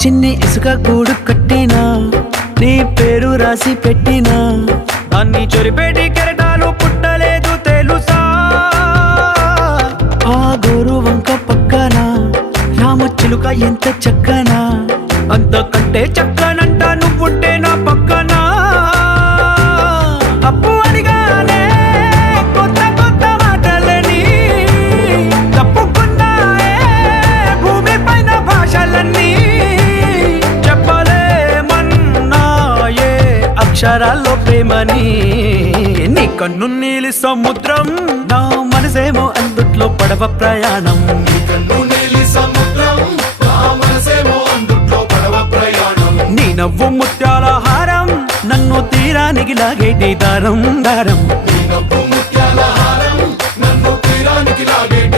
చిన్ని ఇసుక గూడు కట్టినా నీ పేరు రాసి పెట్టినా దాన్ని చొరిపేటి కెరటాలు పుట్టలేదు తెలుసా ఆ గోరు వంక పక్కన రామచిలుక ఎంత చక్కనా అంతకంటే చక్కనంట నువ్వుంటే నా పక్కన అప్పు అడిగానే కొత్త కొత్త మాటలని తప్పుకున్నాయే భూమి పైన భాషలన్నీ చెప్పలేమన్నాయే అక్షరాల్లో ప్రేమని నీ కన్ను నీలి సముద్రం నా మనసేమో అందుట్లో పడవ ప్రయాణం నీ నవ్వు ముత్యాల హారం నన్ను తీరానికి లాగేటి దారం దారం ముత్యాల హారం నన్ను తీరానికి లాగేటి